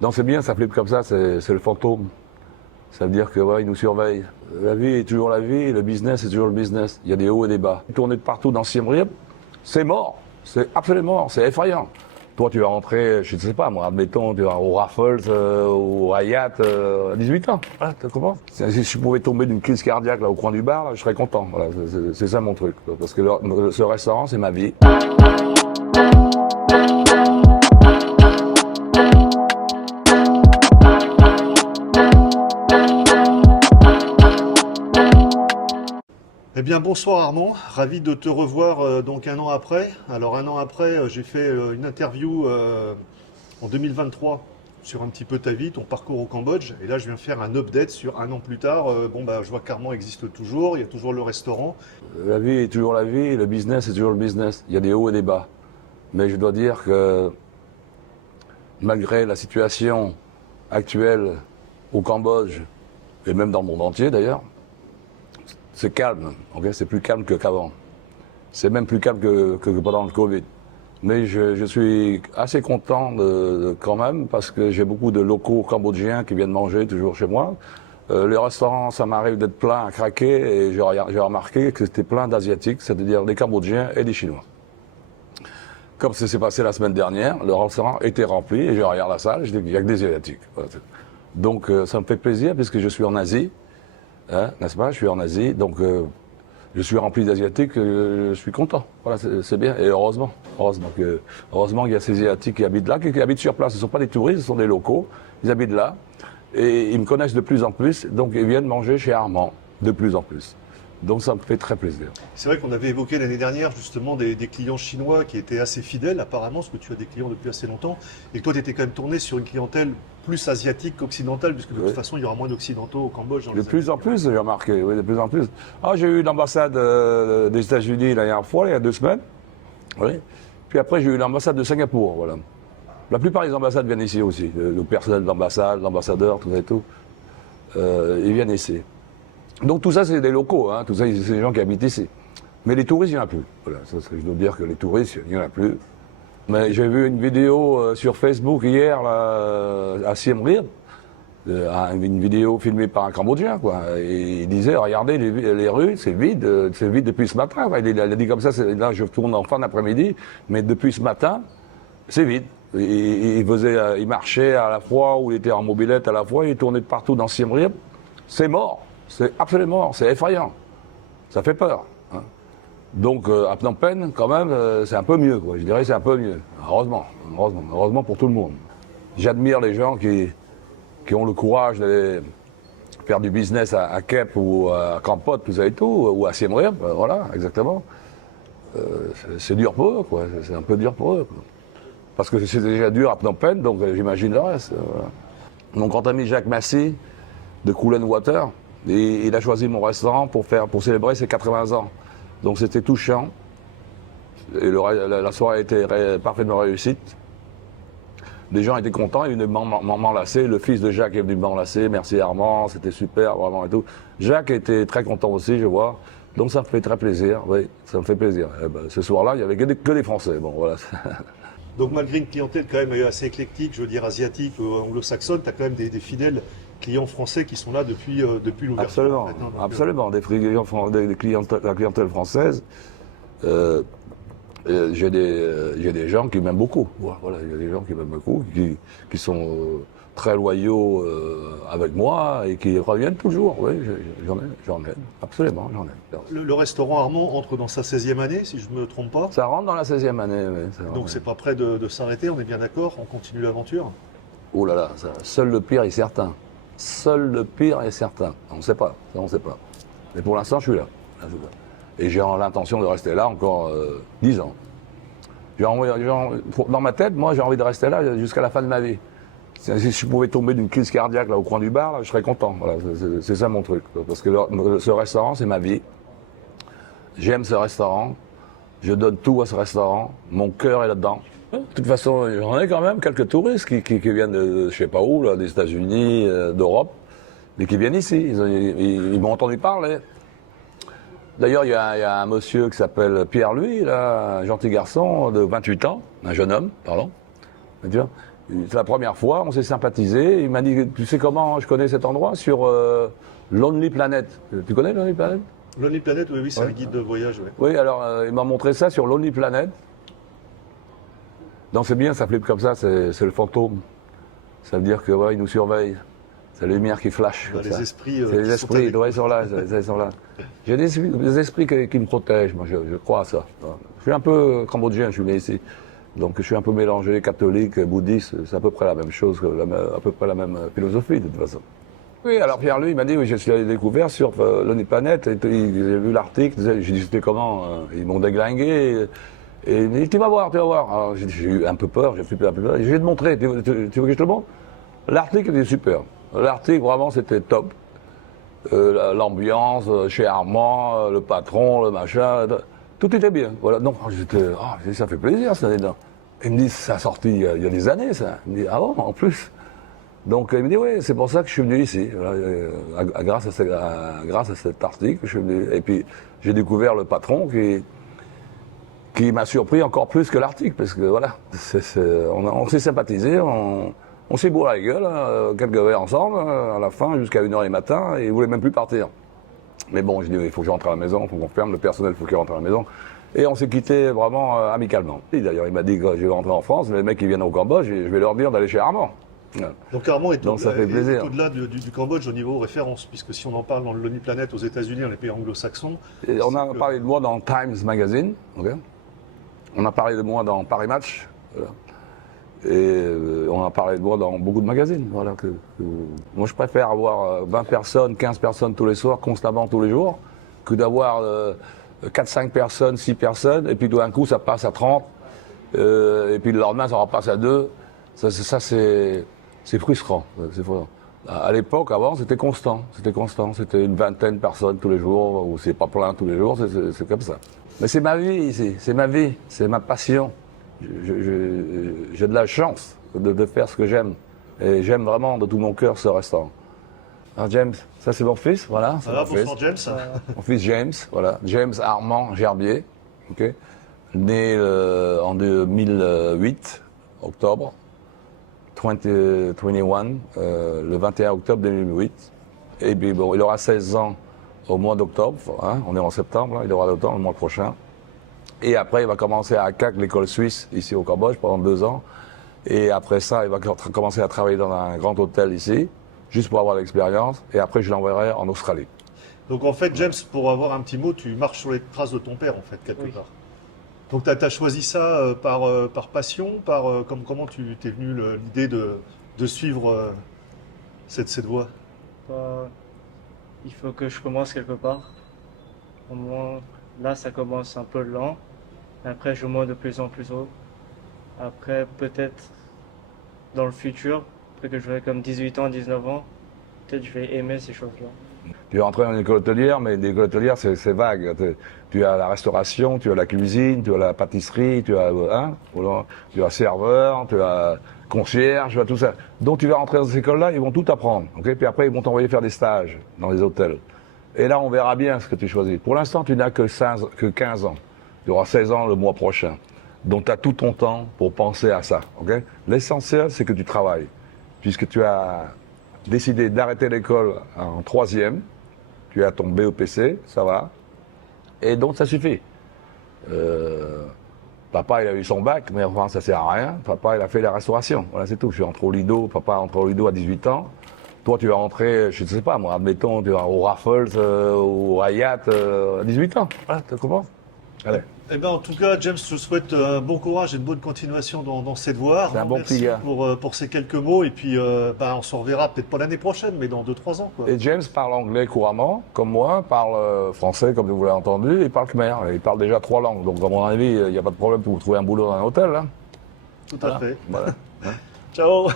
Non, c'est bien, ça flippe comme ça, c'est le fantôme. Ça veut dire que ouais, il nous surveille. La vie est toujours la vie, le business est toujours le business. Il y a des hauts et des bas. Tourner de partout dans Siem Reap, c'est mort. C'est absolument mort, c'est effrayant. Toi, tu vas rentrer, je ne sais pas, moi, admettons, tu vas au Raffles, au Hyatt, à 18 ans. Voilà, tu comprends? Si je pouvais tomber d'une crise cardiaque là, au coin du bar, là, je serais content. Voilà, c'est ça mon truc. Parce que ce restaurant, c'est ma vie. Eh bien bonsoir Armand, ravi de te revoir donc un an après. Alors un an après, j'ai fait une interview en 2023 sur un petit peu ta vie, ton parcours au Cambodge. Et là je viens faire un update sur un an plus tard. Je vois qu'Armand existe toujours, il y a toujours le restaurant. La vie est toujours la vie, le business est toujours le business. Il y a des hauts et des bas. Mais je dois dire que malgré la situation actuelle au Cambodge, et même dans le monde entier d'ailleurs, c'est calme, okay, c'est plus calme qu'avant. C'est même plus calme que pendant le Covid. Mais je suis assez content quand même parce que j'ai beaucoup de locaux cambodgiens qui viennent manger toujours chez moi. Les restaurants, ça m'arrive d'être plein à craquer et j'ai remarqué que c'était plein d'Asiatiques, c'est-à-dire des Cambodgiens et des Chinois. Comme ça s'est passé la semaine dernière, le restaurant était rempli et je regarde la salle, je dis qu'il n'y a que des Asiatiques. Voilà. Donc ça me fait plaisir puisque je suis en Asie. Hein, n'est-ce pas? Je suis en Asie, donc je suis rempli d'Asiatiques, je suis content. Voilà, c'est bien, et heureusement qu'il y a ces Asiatiques qui habitent là, qui habitent sur place. Ce ne sont pas des touristes, ce sont des locaux, ils habitent là, et ils me connaissent de plus en plus, donc ils viennent manger chez Armand, de plus en plus. Donc ça me fait très plaisir. C'est vrai qu'on avait évoqué l'année dernière justement des clients chinois qui étaient assez fidèles apparemment, parce que tu as des clients depuis assez longtemps, et que toi tu étais quand même tourné sur une clientèle plus asiatique qu'occidentale, puisque de toute façon il y aura moins d'occidentaux au Cambodge. De plus en plus, j'ai remarqué, oui, de plus en plus. Ah, j'ai eu l'ambassade des États-Unis la dernière fois, il y a 2 semaines. Oui. Puis après, j'ai eu l'ambassade de Singapour, voilà. La plupart des ambassades viennent ici aussi. Le personnel d'ambassade, l'ambassadeur, tout ça et tout. Ils viennent ici. Donc tout ça, c'est des locaux, hein. Tout ça, c'est des gens qui habitent ici. Mais les touristes, il n'y en a plus. Voilà, ça, je dois dire que les touristes, il n'y en a plus. Mais j'ai vu une vidéo sur Facebook hier, là, à Siem Reap, une vidéo filmée par un Cambodgien, quoi. Et il disait, regardez les rues, c'est vide depuis ce matin. Enfin, il a dit comme ça, là je tourne en fin d'après-midi, mais depuis ce matin, c'est vide. Il marchait à la fois, ou il était en mobilette à la fois, il tournait de partout dans Siem Reap. C'est mort, c'est absolument mort, c'est effrayant. Ça fait peur. Hein. Donc à Phnom Penh, quand même, c'est un peu mieux, quoi. Je dirais que c'est un peu mieux. Heureusement pour tout le monde. J'admire les gens qui ont le courage d'aller faire du business à Kep ou à Kampot, tout ça et tout, ou à Siem Reap, voilà, exactement. C'est dur pour eux, quoi. C'est un peu dur pour eux, quoi. Parce que c'est déjà dur à Phnom Penh, donc j'imagine le reste. Voilà. Mon grand ami Jacques Massy, de Cool & Water, il a choisi mon restaurant pour célébrer ses 80 ans. Donc c'était touchant. Et la soirée a été parfaitement réussite. Les gens étaient contents, ils venaient m'enlacer. Le fils de Jacques est venu m'enlacer. Merci Armand, c'était super, vraiment et tout. Jacques était très content aussi, je vois. Donc ça me fait très plaisir, oui, ça me fait plaisir. Et ben, ce soir-là, il n'y avait que des Français. Bon, voilà. Donc malgré une clientèle quand même assez éclectique, je veux dire asiatique ou anglo-saxonne, tu as quand même des fidèles clients français qui sont là depuis l'ouverture. Absolument, en fait, hein, absolument. La clientèle française. J'ai des gens qui m'aiment beaucoup. Voilà, il y a des gens qui m'aiment beaucoup, qui sont très loyaux avec moi et qui reviennent toujours. Oui, j'en ai, absolument, j'en ai. Le restaurant Armand entre dans sa 16e année, si je ne me trompe pas. Ça rentre dans la 16e année, oui. Donc c'est pas prêt de s'arrêter, on est bien d'accord, on continue l'aventure. Oh là là, seul le pire est certain. Seul le pire est certain. On ne sait pas, ça on ne sait pas. Mais pour l'instant, je suis là. Et j'ai l'intention de rester là encore 10 ans. Dans ma tête, moi, j'ai envie de rester là jusqu'à la fin de ma vie. Si je pouvais tomber d'une crise cardiaque là, au coin du bar, là, je serais content. Voilà, c'est ça mon truc. Parce que ce restaurant, c'est ma vie. J'aime ce restaurant. Je donne tout à ce restaurant. Mon cœur est là-dedans. De toute façon, j'en ai quand même quelques touristes qui viennent de je sais pas où, là, des États-Unis, d'Europe, mais qui viennent ici. Ils m'ont entendu parler. D'ailleurs, il y a un monsieur qui s'appelle Pierre-Louis, là, un gentil garçon de 28 ans, un jeune homme, pardon, C'est la première fois, on s'est sympathisé. Il m'a dit, tu sais comment je connais cet endroit? Sur Lonely Planet. Tu connais Lonely Planet? Lonely Planet, oui, c'est Ouais. un guide de voyage. Ouais. Oui, alors il m'a montré ça sur Lonely Planet. Non, c'est bien, ça flippe comme ça, c'est le fantôme. Ça veut dire que ouais, il nous surveille. C'est la lumière qui flash. Bah, comme les ça. esprits. C'est les qui sont esprits, avec ouais, nous. ils sont là. Ils sont là. J'ai des esprits qui me protègent, moi je crois à ça. Je suis un peu cambodgien, je suis né ici. Donc je suis un peu mélangé, catholique, bouddhiste, c'est à peu près la même chose, à peu près la même philosophie de toute façon. Oui, alors Pierre-Louis il m'a dit, oui, je suis allé découvrir sur Lonely Planet, et j'ai vu l'article, j'ai dit c'était comment, ils m'ont déglingué, et il m'a dit tu vas voir, tu vas voir. Alors j'ai eu un peu peur, j'ai flippé un peu peur, je vais te montrer, tu veux que je te le montre? L'article était super, l'article vraiment c'était top. L'ambiance chez Armand, le patron, le machin, tout était bien. Voilà. Donc j'étais, ça fait plaisir ça dedans. Il me dit, ça a sorti il y a des années ça. Il me dit, ah bon, en plus. Donc il me dit, oui, c'est pour ça que je suis venu ici. Voilà, grâce à cet article, je suis venu. Et puis j'ai découvert le patron qui m'a surpris encore plus que l'article, parce que voilà, on s'est sympathisé, on s'est bourré la gueule, quelques verres ensemble, à la fin, jusqu'à 1h du matin, et il voulait même plus partir. Mais bon, je dis, il faut que je rentre à la maison, il faut qu'on ferme, le personnel, il faut qu'il rentre à la maison. Et on s'est quitté vraiment amicalement. Et d'ailleurs, il m'a dit que je vais rentrer en France, les mecs qui viennent au Cambodge, je vais leur dire d'aller chez Armand. Voilà. Donc Armand est Donc, ça fait plaisir. au-delà du Cambodge au niveau référence, puisque si on en parle dans le Lonely Planet aux États-Unis, dans les pays anglo-saxons. Et on a parlé de moi dans Times Magazine, ok. On a parlé de moi dans Paris Match, voilà. Et on a parlé de moi dans beaucoup de magazines. Voilà, moi, je préfère avoir 20 personnes, 15 personnes tous les soirs, constamment tous les jours, que d'avoir 4-5 personnes, 6 personnes, et puis tout d'un coup, ça passe à 30, et puis le lendemain, ça repasse à 2. Ça c'est frustrant. À l'époque, avant, c'était constant. C'était une vingtaine de personnes tous les jours, ou c'est pas plein tous les jours, c'est comme ça. Mais c'est ma vie ici, c'est ma vie, c'est ma passion. J'ai de la chance de faire ce que j'aime. Et j'aime vraiment de tout mon cœur ce restaurant. Alors James, ça c'est mon fils, voilà. C'est Voilà, mon fils. bonsoir James. Mon fils James, voilà. James Armand Gerbier, ok. Né en 2008, octobre, 21, le 21 octobre 2008. Et puis bon, il aura 16 ans au mois d'octobre, hein, on est en septembre, là, il aura le mois prochain. Et après, il va commencer à ACAC, l'école suisse, ici au Cambodge, pendant 2 ans. Et après ça, il va commencer à travailler dans un grand hôtel ici, juste pour avoir l'expérience. Et après, je l'enverrai en Australie. Donc en fait, James, pour avoir un petit mot, tu marches sur les traces de ton père, en fait, quelque Oui. part. Donc tu as choisi ça par passion, comment tu t'es venu l'idée de suivre cette voie? Bah, il faut que je commence quelque part. Au moins, là, ça commence un peu lent. Après, je monte de plus en plus haut. Après, peut-être dans le futur, peut-être que j'aurai comme 18 ans, 19 ans, peut-être je vais aimer ces choses-là. Tu es rentré en école hôtelière, mais l'école hôtelière, c'est vague. Tu as la restauration, tu as la cuisine, tu as la pâtisserie, tu as serveur, tu as concierge, tu as tout ça. Donc tu vas rentrer dans ces écoles-là, ils vont tout apprendre. Okay, puis après, ils vont t'envoyer faire des stages dans les hôtels. Et là, on verra bien ce que tu choisis. Pour l'instant, tu n'as que 15 ans. Tu auras 16 ans le mois prochain. Donc tu as tout ton temps pour penser à ça. Okay. L'essentiel, c'est que tu travailles. Puisque tu as décidé d'arrêter l'école en 3e, tu as ton BEPC, ça va. Et donc ça suffit. Papa, il a eu son bac, mais enfin, ça sert à rien. Papa, il a fait la restauration. Voilà, c'est tout. Je suis entré au Lido, papa entre au Lido à 18 ans. Toi, tu vas rentrer, je ne sais pas, moi, admettons, tu vas au Raffles, au Hayat, à 18 ans. Voilà, tu comprends? Allez. Eh ben, en tout cas, James, je te souhaite un bon courage et une bonne continuation dans cette voie. C'est un bon Merci petit gars. pour ces quelques mots. Et puis, on se reverra peut-être pas l'année prochaine, mais dans 2-3 ans. Quoi. Et James parle anglais couramment, comme moi, parle français, comme vous l'avez entendu, et parle khmer. Il parle déjà 3 langues. Donc, à mon avis, il n'y a pas de problème pour vous trouver un boulot dans un hôtel. Hein. Tout à fait. Voilà. Ciao